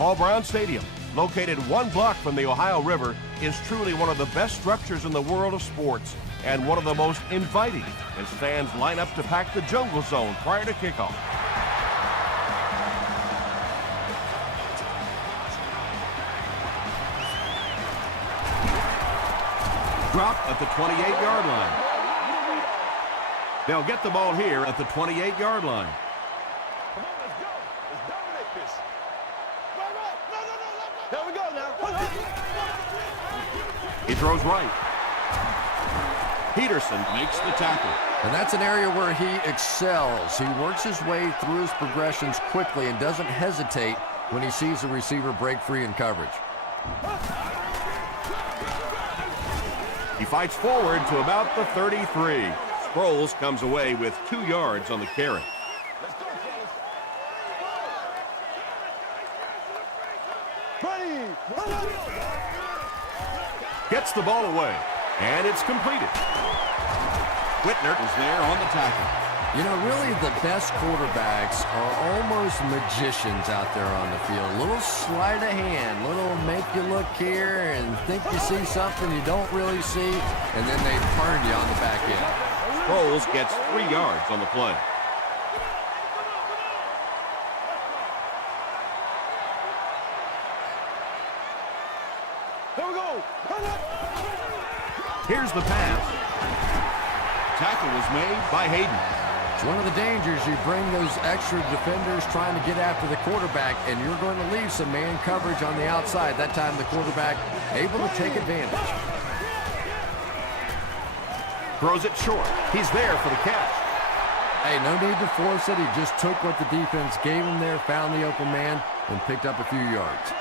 Paul Brown Stadium, located 1 block from the Ohio River, is truly one of the best structures in the world of sports and one of the most inviting as fans line up to pack the jungle zone prior to kickoff. Drop at the 28-yard line. They'll get the ball here at the 28-yard line. Come on, let's go. Let's dominate this. No. There we go now. He throws right. Peterson makes the tackle. And that's an area where he excels. He works his way through his progressions quickly and doesn't hesitate when he sees the receiver break free in coverage. He fights forward to about the 33. Sproles comes away with 2 yards on the carry. Let's go, fellas. Gets the ball away, and it's completed. Whitner is there on the tackle. You know, really the best quarterbacks are almost magicians out there on the field. A little sleight of hand, little make you look here and think you see something you don't really see, and then they turn you on the back end. Sproles gets 3 yards on the play. Here we go. Here's the pass. Tackle was made by Hayden. It's one of the dangers. You bring those extra defenders trying to get after the quarterback, and you're going to leave some man coverage on the outside. That time the quarterback able to take advantage. Throws it short. He's there for the catch. Hey, no need to force it. He just took what the defense gave him there, found the open man, and picked up a few yards.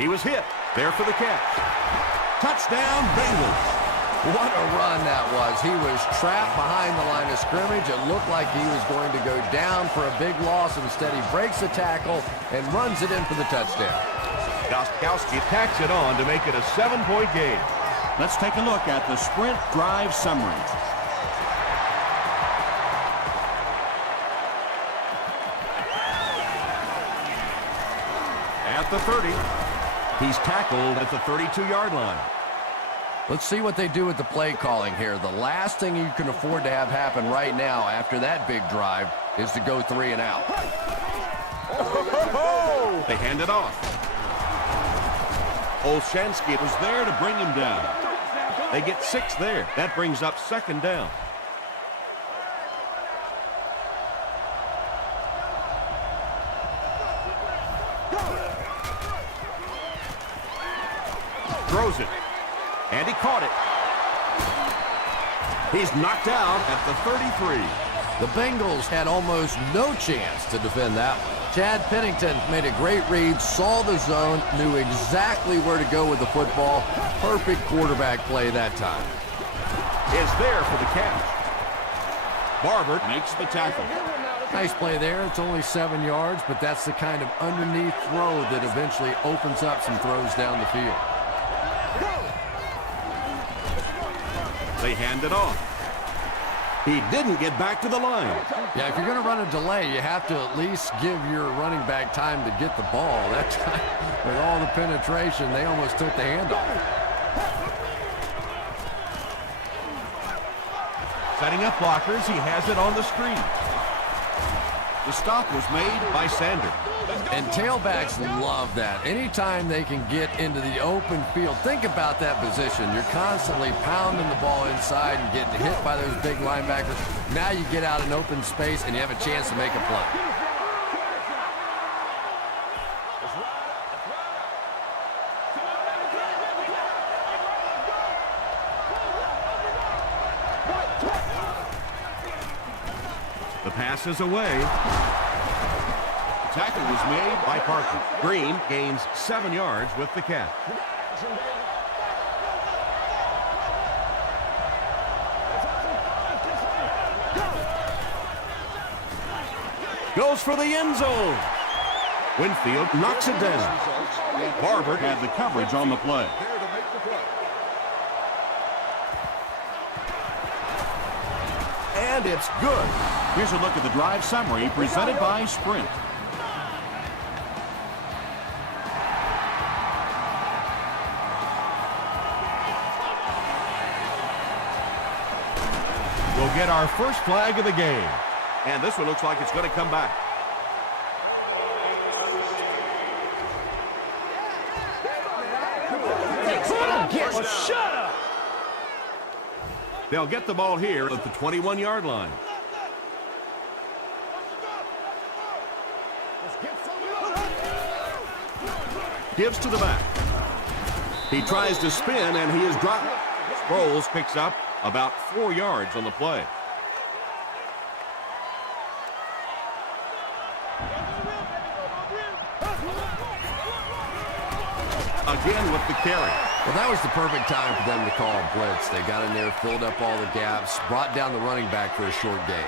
He was hit. There for the catch. Touchdown, Bengals. What a run that was. He was trapped behind the line of scrimmage. It looked like he was going to go down for a big loss. Instead, he breaks the tackle and runs it in for the touchdown. Gostkowski tacks it on to make it a 7-point game. Let's take a look at the sprint drive summary. At the 30. He's tackled at the 32-yard line. Let's see what they do with the play calling here. The last thing you can afford to have happen right now after that big drive is to go 3 and out. They hand it off. Olshansky was there to bring him down. They get 6 there. That brings up 2nd down. Throws it. And he caught it. He's knocked out at the 33. The Bengals had almost no chance to defend that one. Chad Pennington made a great read, saw the zone, knew exactly where to go with the football. Perfect quarterback play that time. Is there for the catch. Barber makes the tackle. Nice play there. It's only 7 yards, but that's the kind of underneath throw that eventually opens up some throws down the field. They hand it off. He didn't get back to the line. Yeah, if you're going to run a delay, you have to at least give your running back time to get the ball. That time, with all the penetration, they almost took the handoff. Setting up blockers, he has it on the screen. The stop was made by Sander. And tailbacks love that. Anytime they can get into the open field, think about that position. You're constantly pounding the ball inside and getting hit by those big linebackers. Now you get out in open space and you have a chance to make a play. The pass is away. The tackle was made by Parker. Green gains 7 yards with the catch. Goes for the end zone. Winfield knocks it down. Barber had the coverage on the play. And it's good. Here's a look at the drive summary presented by Sprint. We'll get our first flag of the game. And this one looks like it's going to come back. Shut up! They'll get the ball here at the 21-yard line. Gives to the back. He tries to spin, and he is dropped. Sproles picks up about 4 yards on the play. Again with the carry. Well, that was the perfect time for them to call a blitz. They got in there, filled up all the gaps, brought down the running back for a short gain.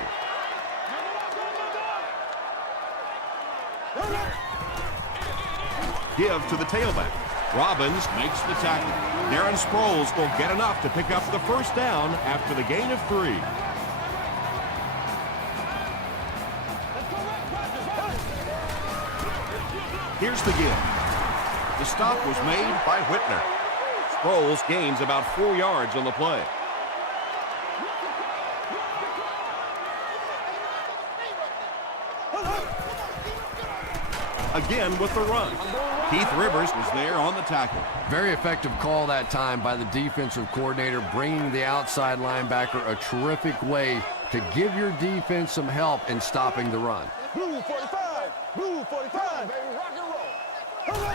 Give to the tailback. Robbins makes the tackle. Darren Sproles will get enough to pick up the first down after the gain of 3. Here's the give. The stop was made by Whitner. Sproles gains about 4 yards on the play. Again with the run. Keith Rivers was there on the tackle. Very effective call that time by the defensive coordinator, bringing the outside linebacker a terrific way to give your defense some help in stopping the run. Blue 45! Blue 45, baby! Rock and roll!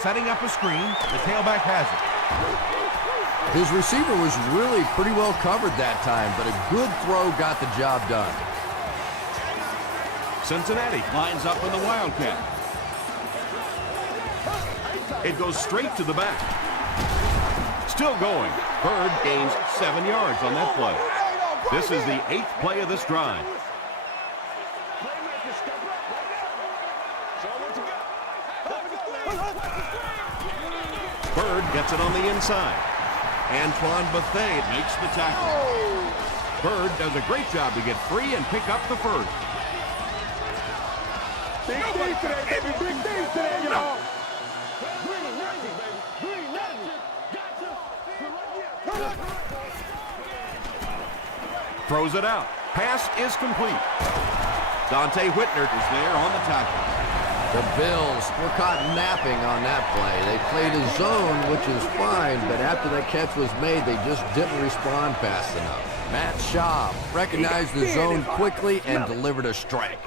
Setting up a screen. The tailback has it. His receiver was really pretty well covered that time, but a good throw got the job done. Cincinnati lines up in the Wildcat. It goes straight to the back. Still going. Bird gains 7 yards on that play. This is the 8th play of this drive. Bird gets it on the inside. Antoine Bethea makes the tackle. Bird does a great job to get free and pick up the first. Big things today, baby. Big things today, y'all. Throws it out. Pass is complete. Dante Whitner is there on the tackle. The Bills were caught napping on that play. They played a zone, which is fine, but after that catch was made, they just didn't respond fast enough. Matt Schaub recognized the zone quickly and delivered a strike.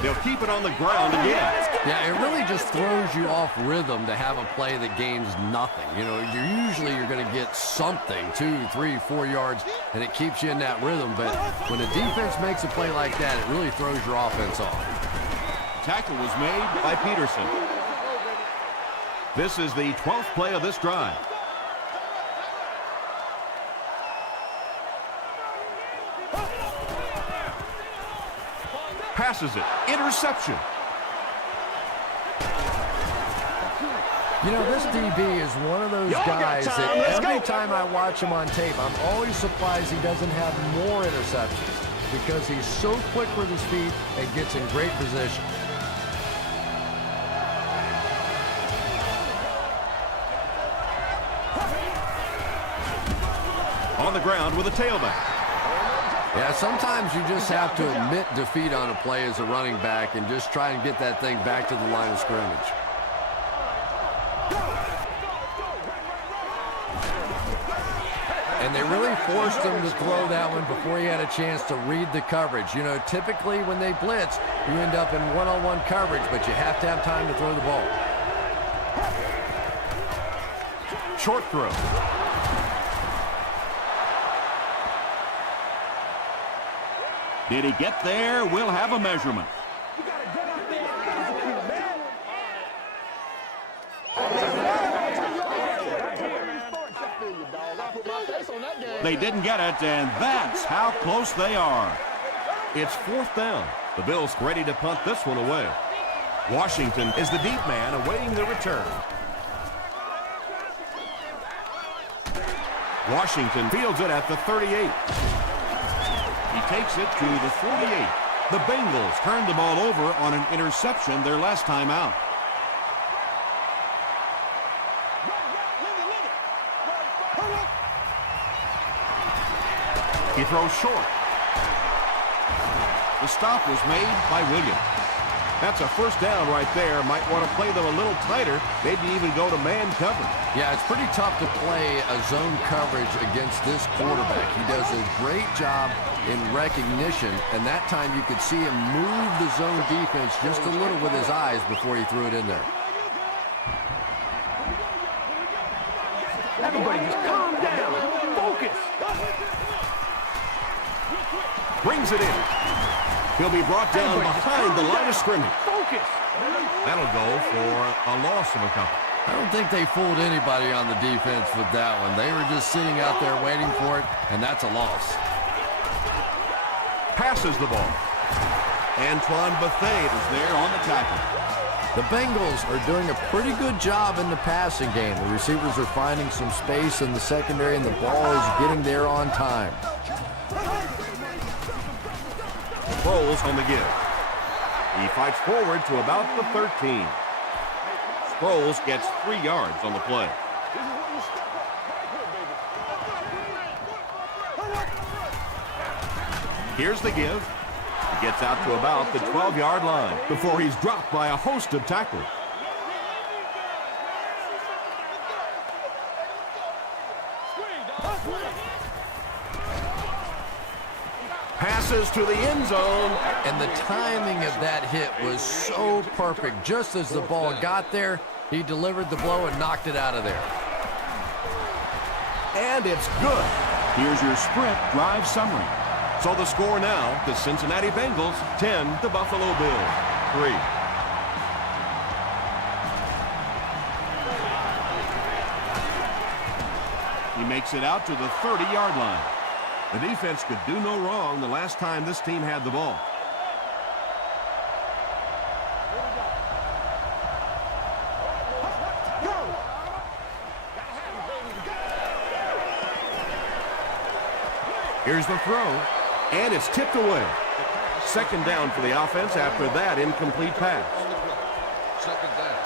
They'll keep it on the ground again. Yeah, it really just throws you off rhythm to have a play that gains nothing. You know, you're going to get something, 2, 3, 4 yards, and it keeps you in that rhythm. But when a defense makes a play like that, it really throws your offense off. Tackle was made by Peterson. This is the 12th play of this drive. Passes it. Interception. You know, this DB is one of those guys that every time I watch him on tape, I'm always surprised he doesn't have more interceptions because he's so quick with his feet and gets in great position. On the ground with a tailback. Yeah, sometimes you just have to admit defeat on a play as a running back and just try and get that thing back to the line of scrimmage. And they really forced him to throw that one before he had a chance to read the coverage. You know, typically when they blitz, you end up in one-on-one coverage, but you have to have time to throw the ball. Short throw. Did he get there? We'll have a measurement. They didn't get it, and that's how close they are. It's 4th down. The Bills ready to punt this one away. Washington is the deep man awaiting the return. Washington fields it at the 38. He takes it to the 48. The Bengals turned the ball over on an interception their last time out. He throws short. The stop was made by Williams. That's a first down right there. Might want to play them a little tighter, maybe even go to man coverage. Yeah, it's pretty tough to play a zone coverage against this quarterback. He does a great job in recognition, and that time you could see him move the zone defense just a little with his eyes before he threw it in there. Everybody just calm down. Focus. Brings it in. He'll be brought down behind the line of scrimmage. Focus. That'll go for a loss of a couple. I don't think they fooled anybody on the defense with that one. They were just sitting out there waiting for it, and that's a loss. Passes the ball. Antoine Bethea is there on the tackle. The Bengals are doing a pretty good job in the passing game. The receivers are finding some space in the secondary, and the ball is getting there on time. Sproles on the give. He fights forward to about the 13. Sproles gets 3 yards on the play. Here's the give. He gets out to about the 12-yard line before he's dropped by a host of tacklers. Passes to the end zone. And the timing of that hit was so perfect. Just as the ball got there, he delivered the blow and knocked it out of there. And it's good. Here's your sprint drive summary. So the score now, the Cincinnati Bengals 10, the Buffalo Bills 3. He makes it out to the 30-yard line. The defense could do no wrong the last time this team had the ball. Here's the throw, and it's tipped away. Second down for the offense after that incomplete pass. Second down.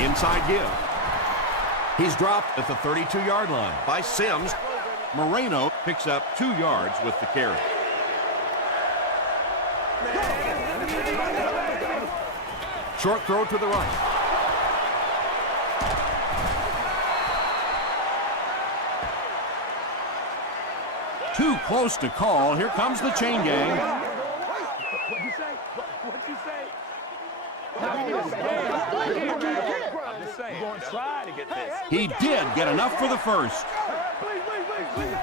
Inside give. He's dropped at the 32-yard line by Sims. Moreno picks up 2 yards with the carry. Short throw to the right. Too close to call. Here comes the chain gang. What'd you say? What'd you say? I'm just saying. You're going to try to get this. He did get enough for the first. Please.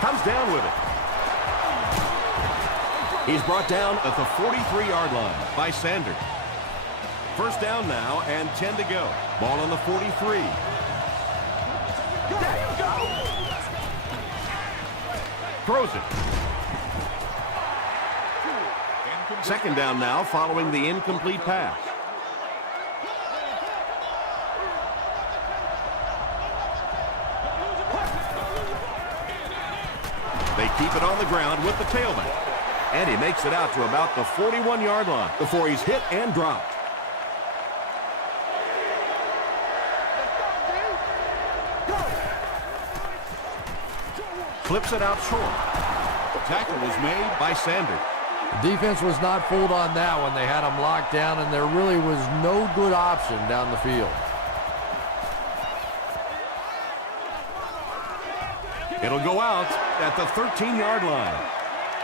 Comes down with it. He's brought down at the 43-yard line by Sanders. First down now and 10 to go. Ball on the 43. Throws it. Second down now following the incomplete pass. They keep it on the ground with the tailback. And he makes it out to about the 41-yard line before he's hit and dropped. Flips it out short. The tackle was made by Sanders. The defense was not fooled on that one. They had him locked down, and there really was no good option down the field. It'll go out at the 13-yard line.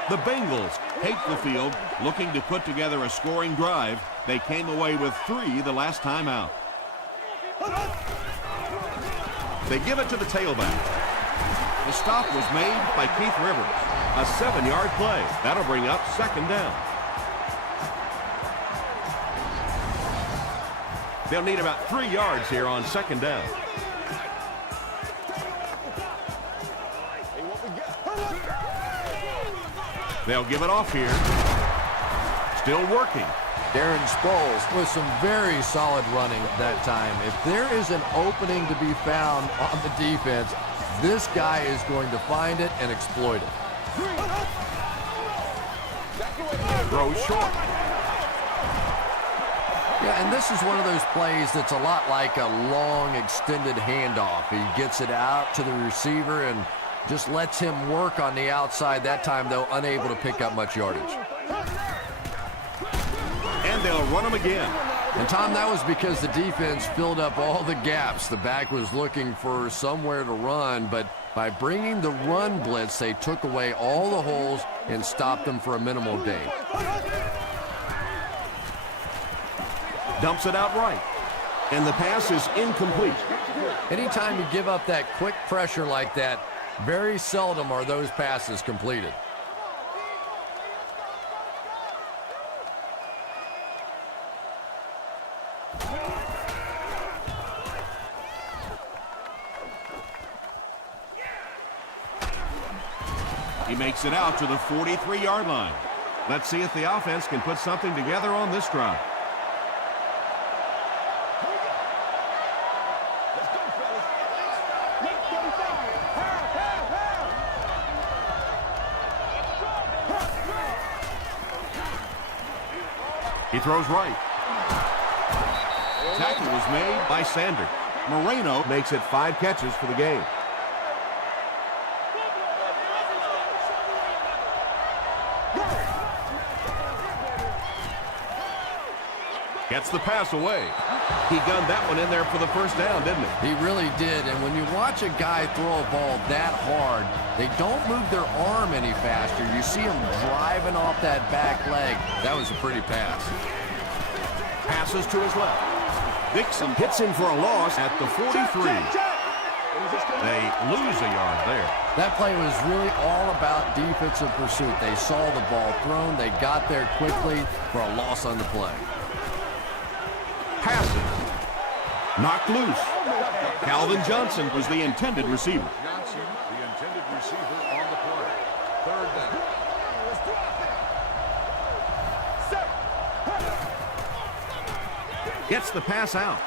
The Bengals take the field, looking to put together a scoring drive. They came away with 3 the last time out. They give it to the tailback. The stop was made by Keith Rivers. A 7-yard play. That'll bring up second down. They'll need about 3 yards here on second down. They'll give it off here. Still working. Darren Sproles with some very solid running that time. If there is an opening to be found on the defense, this guy is going to find it and exploit it. Throws short. Yeah, and this is one of those plays that's a lot like a long extended handoff. He gets it out to the receiver and just lets him work on the outside. That time, though, unable to pick up much yardage. And they'll run him again. And, Tom, that was because the defense filled up all the gaps. The back was looking for somewhere to run, but by bringing the run blitz, they took away all the holes and stopped them for a minimal gain. Dumps it out right. And the pass is incomplete. Anytime you give up that quick pressure like that, very seldom are those passes completed. He makes it out to the 43-yard line. Let's see if the offense can put something together on this drive. He throws right. Tackle was made by Sander. Moreno makes it 5 catches for the game. Gets the pass away. He gunned that one in there for the first down, didn't he? He really did, and when you watch a guy throw a ball that hard, they don't move their arm any faster. You see him driving off that back leg. That was a pretty pass. Passes to his left. Dixon hits him for a loss at the 43. They lose a yard there. That play was really all about defensive pursuit. They saw the ball thrown. They got there quickly for a loss on the play. Passes. Knocked loose. Calvin Johnson was the intended receiver. Johnson, the intended receiver on the play. Third down. Gets the pass out.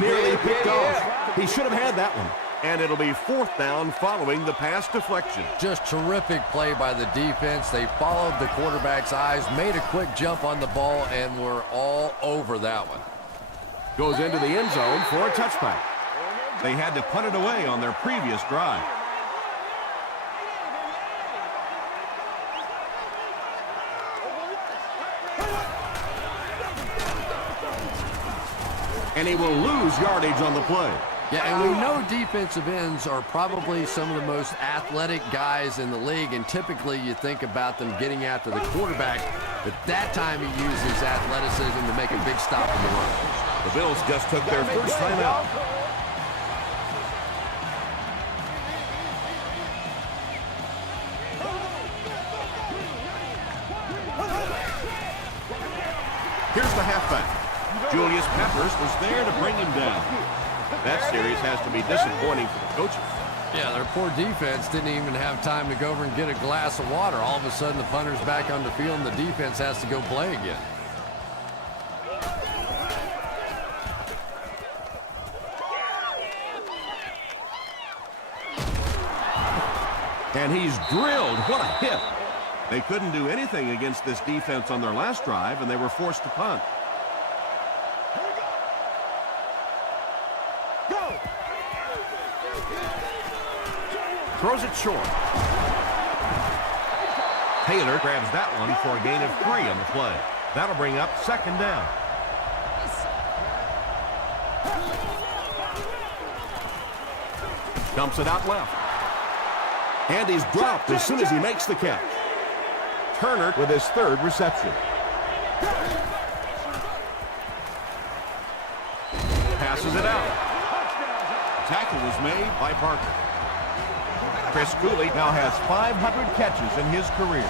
Nearly picked off. He should have had that one. And it'll be 4th down following the pass deflection. Just terrific play by the defense. They followed the quarterback's eyes, made a quick jump on the ball, and were all over that one. Goes into the end zone for a touchback. They had to punt it away on their previous drive. And he will lose yardage on the play. Yeah, and we know defensive ends are probably some of the most athletic guys in the league, and typically you think about them getting after the quarterback, but that time he used his athleticism to make a big stop in the run. The Bills just took their first time out. Here's the halfback. Julius Peppers was there to bring him down. That series has to be disappointing for the coaches. Yeah, their poor defense didn't even have time to go over and get a glass of water. All of a sudden, the punter's back on the field, and the defense has to go play again. And he's drilled. What a hit. They couldn't do anything against this defense on their last drive, and they were forced to punt. Throws it short. Taylor grabs that one for a gain of 3 on the play. That'll bring up 2nd down. Dumps it out left. And he's dropped as soon as he makes the catch. Turner with his 3rd reception. Passes it out. Tackle was made by Parker. Chris Cooley now has 500 catches in his career.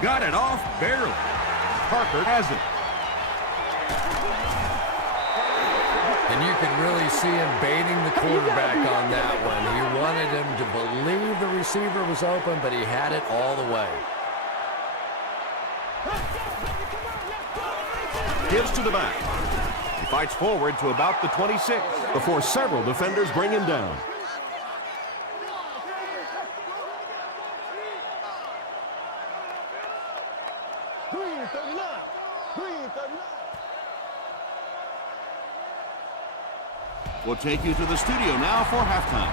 Got it off barely. Parker has it. And you can really see him baiting the quarterback on that one. He wanted him to believe the receiver was open, but he had it all the way. Gives to the back. He fights forward to about the 26 before several defenders bring him down. We'll take you to the studio now for halftime.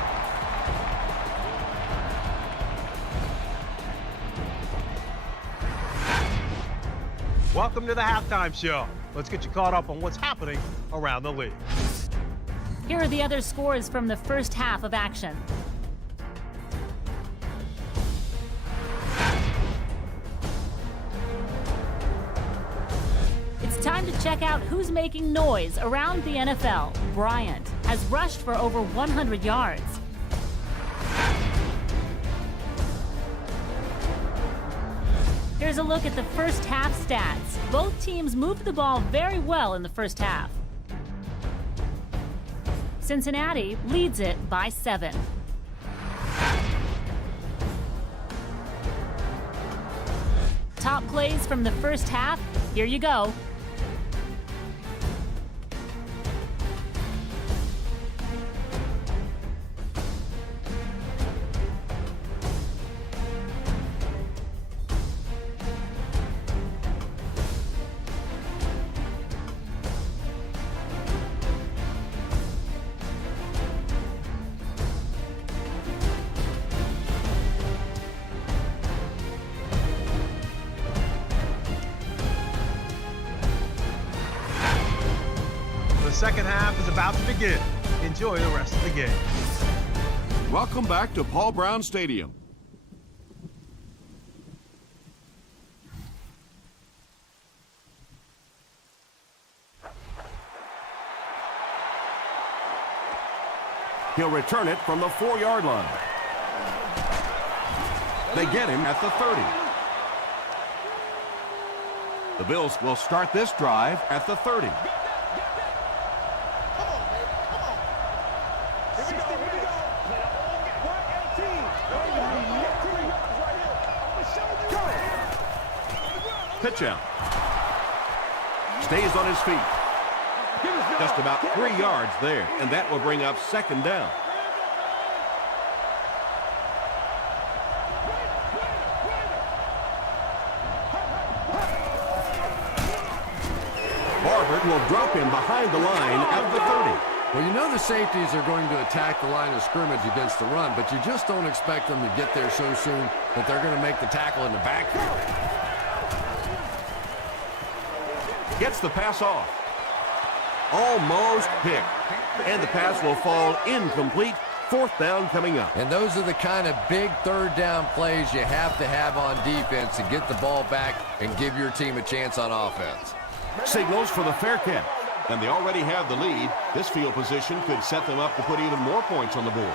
Welcome to the halftime show. Let's get you caught up on what's happening around the league. Here are the other scores from the first half of action. It's time to check out who's making noise around the NFL. Bryant has rushed for over 100 yards. Here's a look at the first half stats. Both teams moved the ball very well in the first half. Cincinnati leads it by 7. Top plays from the first half, here you go. The second half is about to begin. Enjoy the rest of the game. Welcome back to Paul Brown Stadium. He'll return it from the 4-yard line. They get him at the 30. The Bills will start this drive at the 30. Pitch out. Stays on his feet. Just about 3 yards there, and that will bring up second down. Barber will drop him behind the line at the 30. Well, you know the safeties are going to attack the line of scrimmage against the run, but you just don't expect them to get there so soon that they're going to make the tackle in the backfield. Gets the pass off. Almost picked. And the pass will fall incomplete. Fourth down coming up. And those are the kind of big third down plays you have to have on defense to get the ball back and give your team a chance on offense. Signals for the fair catch. And they already have the lead. This field position could set them up to put even more points on the board.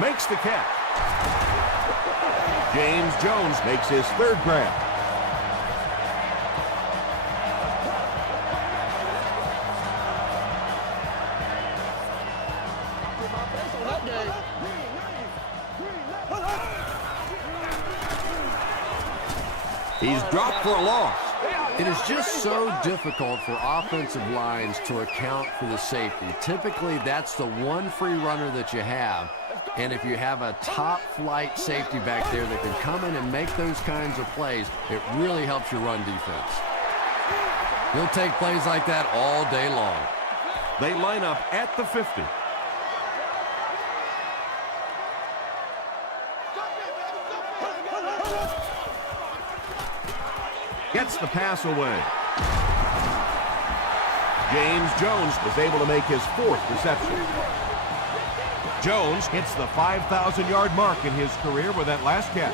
Makes the catch. James Jones makes his third grab. He's dropped for a loss. It is just so difficult for offensive lines to account for the safety. Typically, that's the one free runner that you have. And if you have a top-flight safety back there that can come in and make those kinds of plays, it really helps your run defense. He'll take plays like that all day long. They line up at the 50. Gets the pass away. James Jones is able to make his fourth reception. Jones hits the 5,000-yard mark in his career with that last catch.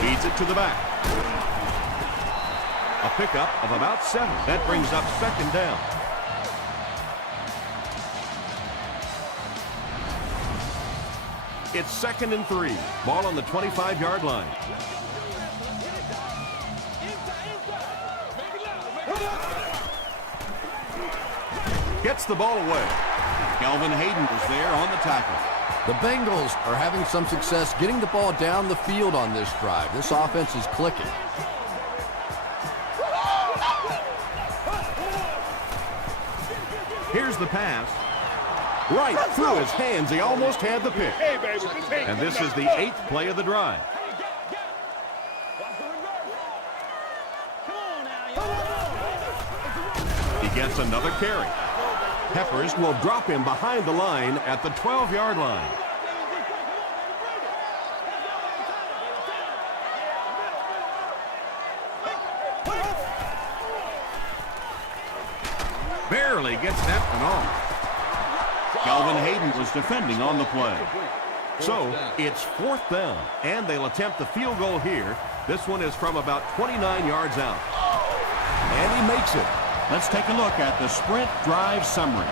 Feeds it to the back. A pickup of about 7. That brings up second down. It's 2nd and 3. Ball on the 25-yard line. Gets the ball away. Kelvin Hayden was there on the tackle. The Bengals are having some success getting the ball down the field on this drive. This offense is clicking. Here's the pass. Right through his hands. He almost had the pick. And this is the 8th play of the drive. He gets another carry. Peppers will drop him behind the line at the 12-yard line. Barely gets that one off. Kelvin Hayden was defending on the play. So it's 4th down, and they'll attempt the field goal here. This one is from about 29 yards out. And he makes it. Let's take a look at the sprint drive summary.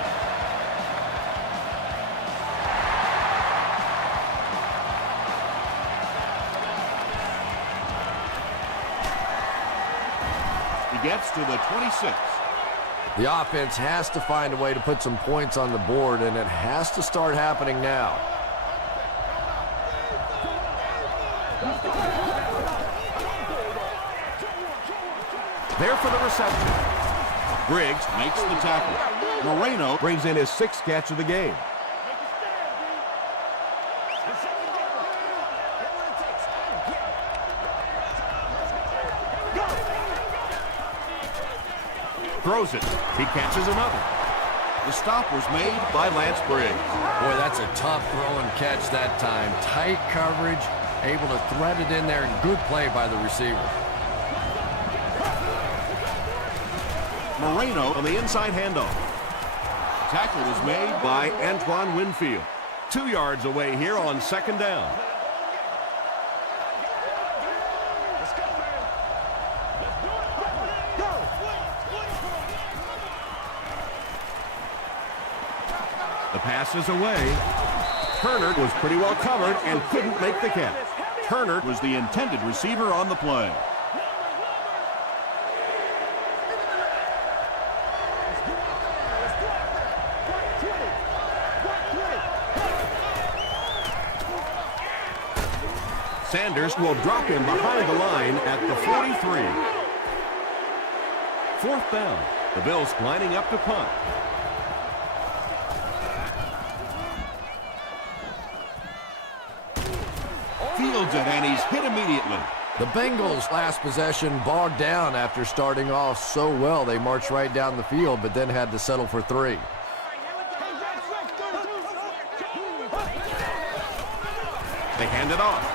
He gets to the 26. The offense has to find a way to put some points on the board, and it has to start happening now. There for the reception. Briggs Makes the tackle. Moreno brings in his 6th catch of the game. Throws it. He catches another. The stop was made By Lance Briggs. Boy, that's a tough throw and catch that time. Tight coverage, able to thread it in there, and good play by the receiver. Moreno. On the inside handoff. Tackle was made By Antoine Winfield. 2 yards away here on 2nd down. The pass is away. Turner was pretty well covered and couldn't make the catch. Turner was the intended receiver on the play. Sanders will drop him behind the line at the 43. 4th down. The Bills lining up to punt. Fields it, and he's hit immediately. The Bengals' last possession bogged down after starting off so well. They marched right down the field, but then had to settle for 3. They hand it off.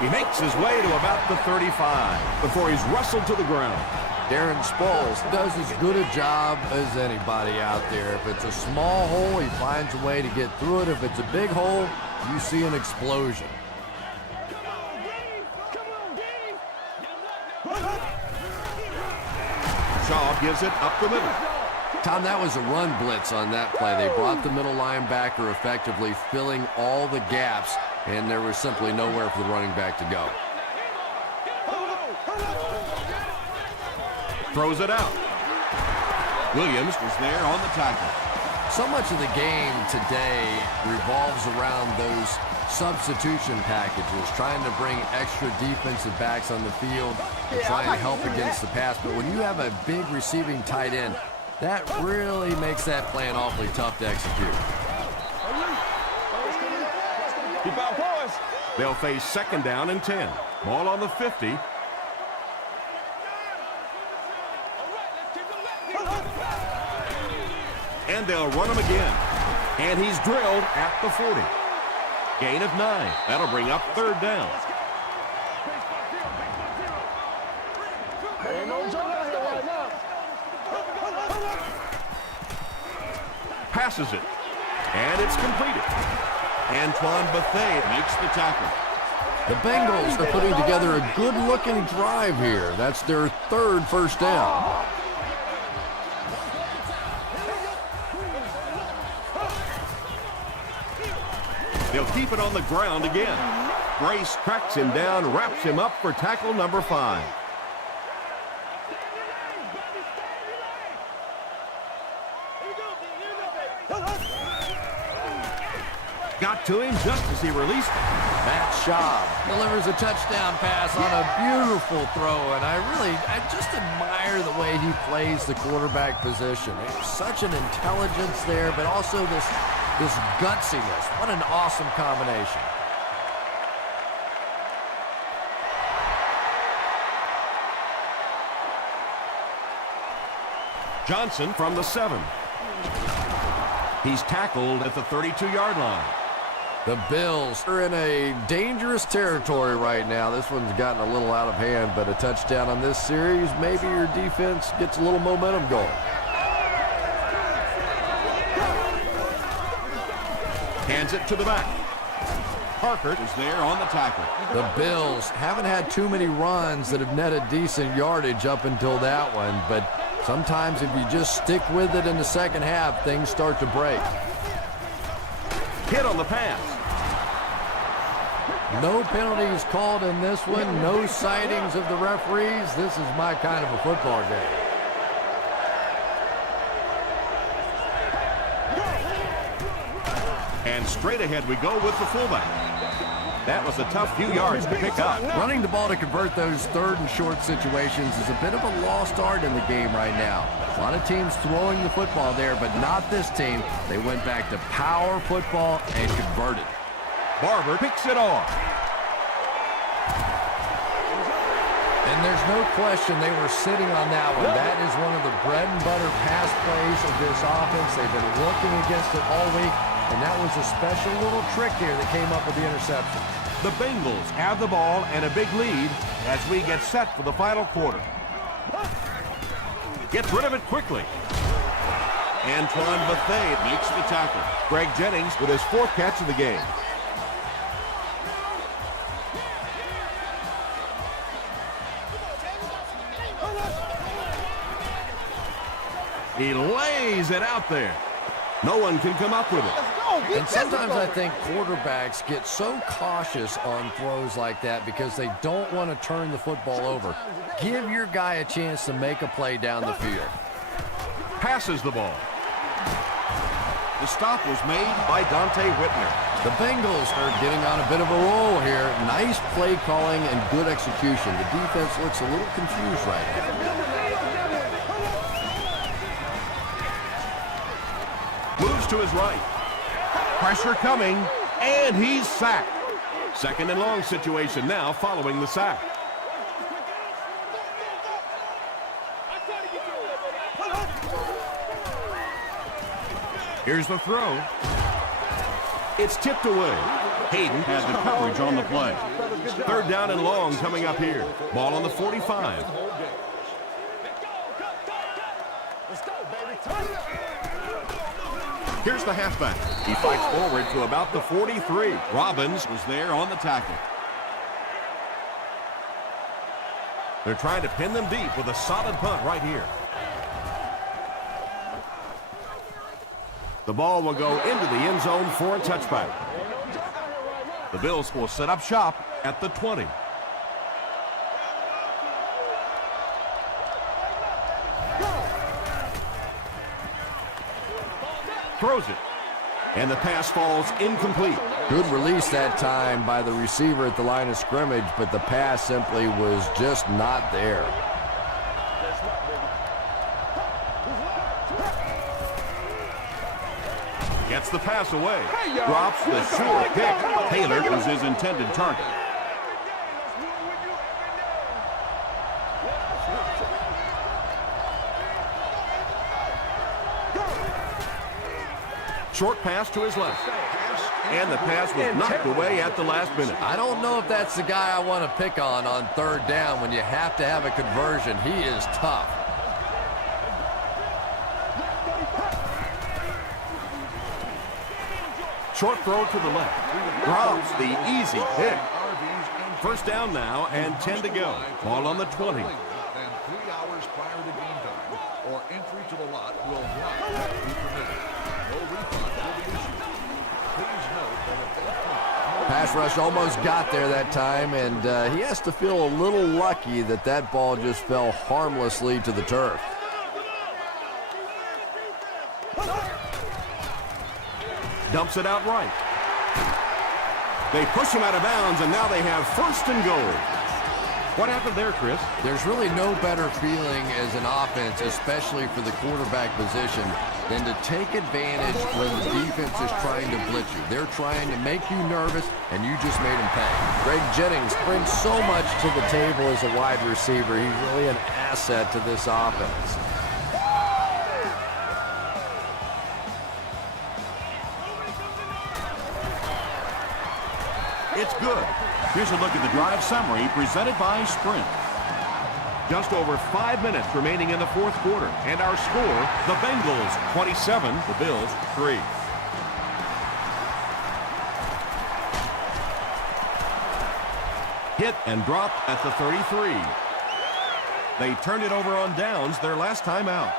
He makes his way to about the 35 before he's wrestled to the ground. Darren Sproles does as good a job as anybody out there. If it's a small hole, he finds a way to get through it. If it's a big hole, you see an explosion. Shaw gives it up the middle. Tom, that was a run blitz on that play. They brought the middle linebacker effectively, filling all the gaps, and there was simply nowhere for the running back to go. Throws it out. Williams was there on the tackle. So much of the game today revolves around those substitution packages, trying to bring extra defensive backs on the field to try and help against the pass. But when you have a big receiving tight end, that really makes that plan awfully tough to execute. Keep our poise. They'll face 2nd down and 10. Ball on the 50. And they'll run him again. And he's drilled at the 40. Gain of 9. That'll bring up 3rd down. Ain't no joke out here right now. Passes it. And it's completed. Antoine Bethea Makes the tackle. The Bengals are putting together a good-looking drive here. That's their 3rd first down. They'll keep it on the ground again. Brace tracks him down, wraps him up for tackle number 5. Got to him just as he released it. Matt Schaub delivers a touchdown pass on a beautiful throw, and I just admire the way he plays the quarterback position. There's such an intelligence there, but also this gutsiness. What an awesome combination. Johnson from the 7. He's tackled at the 32-yard line. The Bills are in a dangerous territory right now. This one's gotten a little out of hand, but a touchdown on this series, maybe your defense gets a little momentum going. Hands it to the back. Parker is there on the tackle. The Bills haven't had too many runs that have netted decent yardage up until that one, but sometimes if you just stick with it in the second half, things start to break. Hit on the pass. No penalties called in this one. No sightings of the referees. This is my kind of a football game. And straight ahead we go with the fullback. That was a tough few yards to pick up. Running the ball to convert those third and short situations is a bit of a lost art in the game right now. A lot of teams throwing the football there, but not this team. They went back to power football and converted. Barber picks it off. And there's no question they were sitting on that one. That is one of the bread and butter pass plays of this offense. They've been working against it all week, and that was a special little trick here that came up with the interception. The Bengals have the ball and a big lead as we get set for the final quarter. Gets rid of it quickly. Antoine Bethea makes the tackle. Greg Jennings with his 4th catch of the game. He lays it out there. No one can come up with it. And sometimes I think quarterbacks get so cautious on throws like that because they don't want to turn the football over. Give your guy a chance to make a play down the field. Passes the ball. The stop was made by Dante Whitner. The Bengals are getting on a bit of a roll here. Nice play calling and good execution. The defense looks a little confused right now. Moves to his right. Pressure coming, and he's sacked. Second and long situation now following the sack. Here's the throw. It's tipped away. Hayden has the coverage on the play. 3rd down and long coming up here. Ball on the 45. Here's the halfback. He fights forward to about the 43. Robbins was there on the tackle. They're trying to pin them deep with a solid punt right here. The ball will go into the end zone for a touchback. The Bills will set up shop at the 20. Throws it. And the pass falls incomplete. Good release that time by the receiver at the line of scrimmage, but the pass simply was just not there. Gets the pass away. Drops the sure pick. Taylor was his intended target. Short pass to his left. And the pass was knocked away at the last minute. I don't know if that's the guy I want to pick on 3rd down when you have to have a conversion. He is tough. Short throw to the left. Drops the easy pick. 1st down now and 10 to go. Ball on the 20. And 3 hours prior to game time, or entry to the lot will not be permitted. No refund will be issued. Please note that if pass rush almost got there that time, and he has to feel a little lucky that that ball just fell harmlessly to the turf. Dumps it out right. They push him out of bounds, and now they have first and goal. What happened there, Chris? There's really no better feeling as an offense, especially for the quarterback position, than to take advantage when the defense is trying to blitz you. They're trying to make you nervous, and you just made them pay. Greg Jennings brings so much to the table as a wide receiver. He's really an asset to this offense. It's good. Here's a look at the drive summary presented by Sprint. Just over 5 minutes remaining in the fourth quarter. And our score, the Bengals 27, the Bills 3. Hit and dropped at the 33. They turned it over on downs their last time out.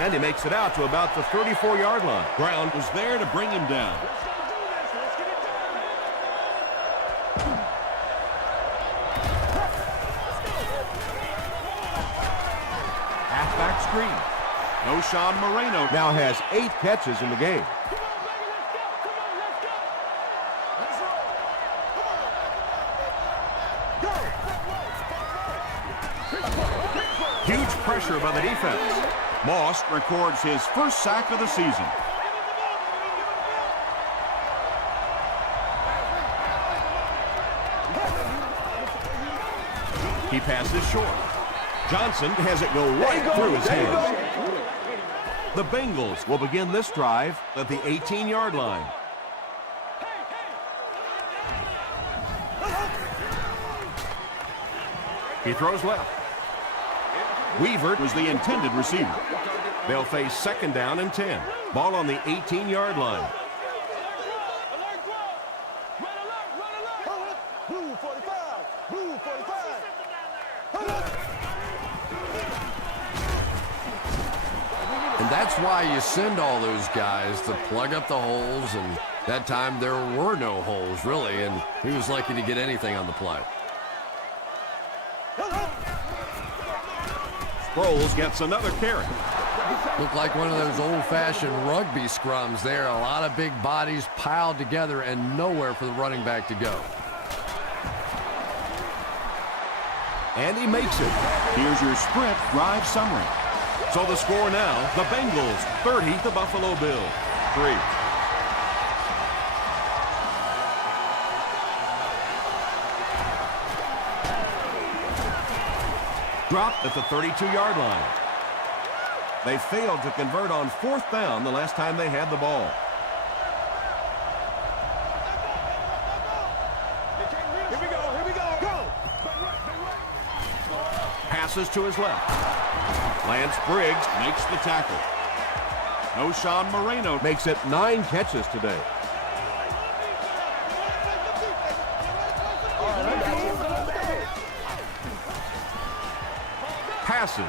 And he makes it out to about the 34-yard line. Brown was there to bring him down. Halfback screen. Sean Moreno Now has 8 catches in the game. Huge pressure by the defense. Moss records his first sack of the season. He passes short. Johnson has it go right through his hands. The Bengals will begin this drive at the 18-yard line. He throws left. Weaver was the intended receiver. They'll face second down and 10. Ball on the 18-yard line. Blue 45. Blue 45. And that's why you send all those guys to plug up the holes, and that time there were no holes, really, and he was lucky to get anything on the play. Sproles gets another carry. Looked like one of those old-fashioned rugby scrums there. A lot of big bodies piled together and nowhere for the running back to go. And he makes it. Here's your Sprint drive summary. So the score now, the Bengals 30, the Buffalo Bills 3. Dropped at the 32-yard line. They failed to convert on fourth down the last time they had the ball. Here we go, go! Passes to his left. Lance Briggs Makes the tackle. Sean Moreno makes it 9 catches today. Passes.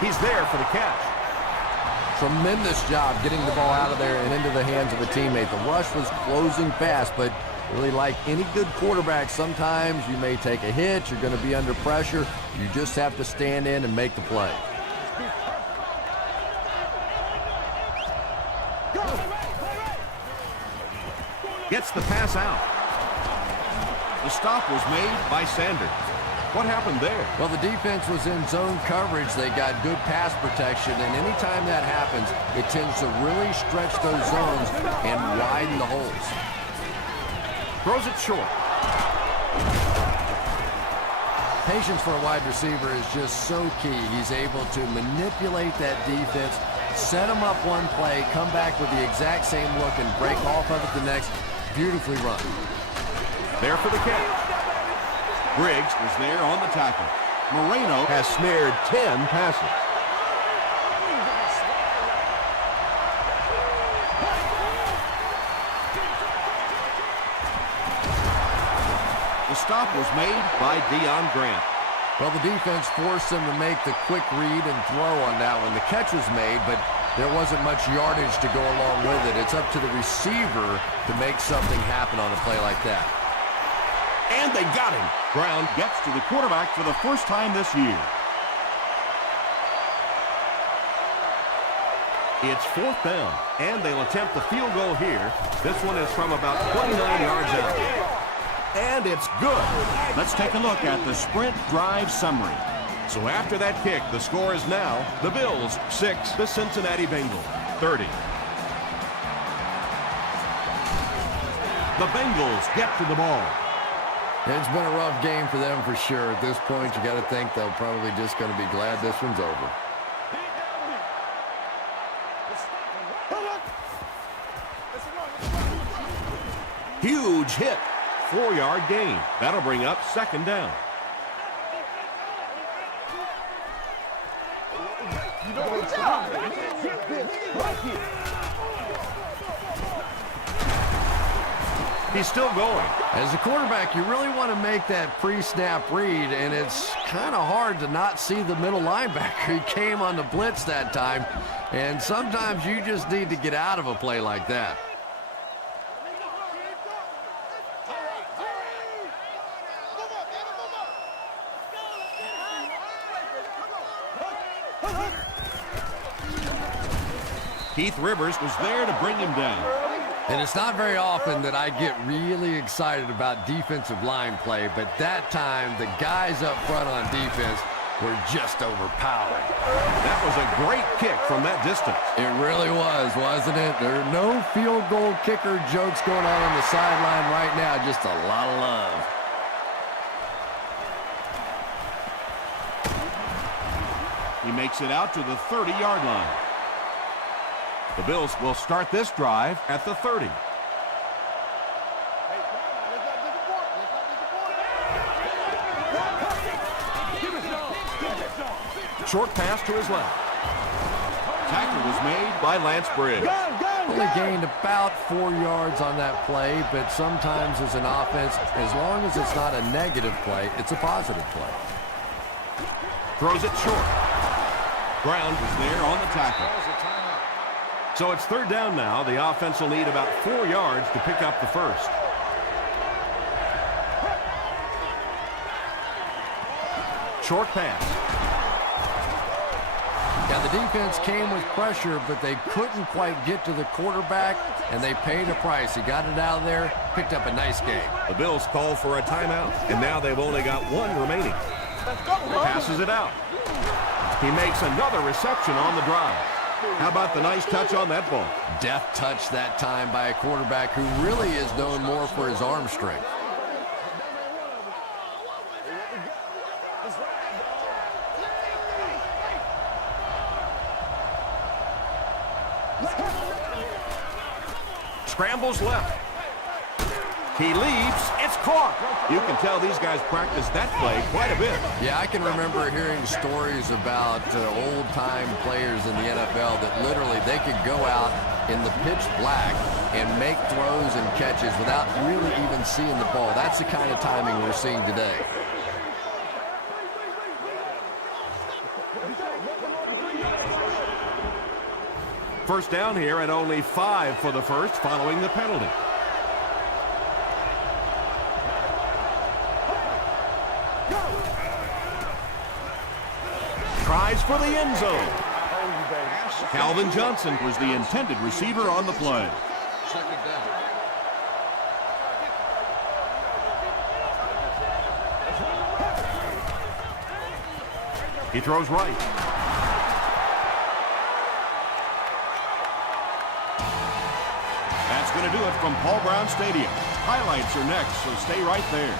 He's there for the catch. Tremendous job getting the ball out of there and into the hands of a teammate. The rush was closing fast, but really, like any good quarterback, sometimes you may take a hit. You're going to be under pressure. You just have to stand in and make the play. Gets the pass out. The stop was made by Sanders. What happened there? Well, the defense was in zone coverage. They got good pass protection, and anytime that happens, it tends to really stretch those zones and widen the holes. Throws it short. Patience for a wide receiver is just so key. He's able to manipulate that defense, set them up one play, come back with the exact same look, and break off of it the next. Beautifully run. There for the catch. Briggs was there on the tackle. Moreno Has snared 10 passes. The stop was made by Deion Grant. Well, the defense forced them to make the quick read and throw on that one. The catch was made, but there wasn't much yardage to go along with it. It's up to the receiver to make something happen on a play like that. And they got him. Brown gets to the quarterback for the first time this year. It's 4th down, and they'll attempt the field goal here. This one is from about 29 yards out. And it's good. Let's take a look at the sprint drive summary. So after that kick, the score is now the Bills 6, the Cincinnati Bengals 30. The Bengals get to the ball. It's been a rough game for them for sure. At this point, you got to think they're probably just going to be glad this one's over. Huge hit. 4-yard gain. That'll bring up 2nd down. He's still going. As a quarterback, you really want to make that pre-snap read, and it's kind of hard to not see the middle linebacker. He came on the blitz that time, and sometimes you just need to get out of a play like that. Keith Rivers was there to bring him down. And it's not very often that I get really excited about defensive line play, but that time the guys up front on defense were just overpowering. That was a great kick from that distance. It really was, wasn't it? There are no field goal kicker jokes going on the sideline right now, just a lot of love. He makes it out to the 30-yard line. The Bills will start this drive at the 30. Short pass to his left. Tackle was made by Lance Briggs. Only gained about 4 yards on that play, but sometimes as an offense, as long as it's not a negative play, it's a positive play. Throws it short. Brown was there on the tackle. So it's 3rd down now. The offense will need about 4 yards to pick up the first. Short pass. Yeah, the defense came with pressure, but they couldn't quite get to the quarterback, and they paid a price. He got it out of there, picked up a nice game. The Bills call for a timeout, and now they've only got 1 remaining. Passes it out. He makes another reception on the drive. How about the nice touch on that ball? Deft touch that time by a quarterback who really is known more for his arm strength. Scrambles left. He leaps. It's caught. You can tell these guys practice that play quite a bit. Yeah, I can remember hearing stories about old-time players in the NFL that literally they could go out in the pitch black and make throws and catches without really even seeing the ball. That's the kind of timing we're seeing today. First down here at only 5 for the first following the penalty. Tries for the end zone. Calvin Johnson was the intended receiver on the play. 2nd down. He throws right. That's going to do it from Paul Brown Stadium. Highlights are next, so stay right there.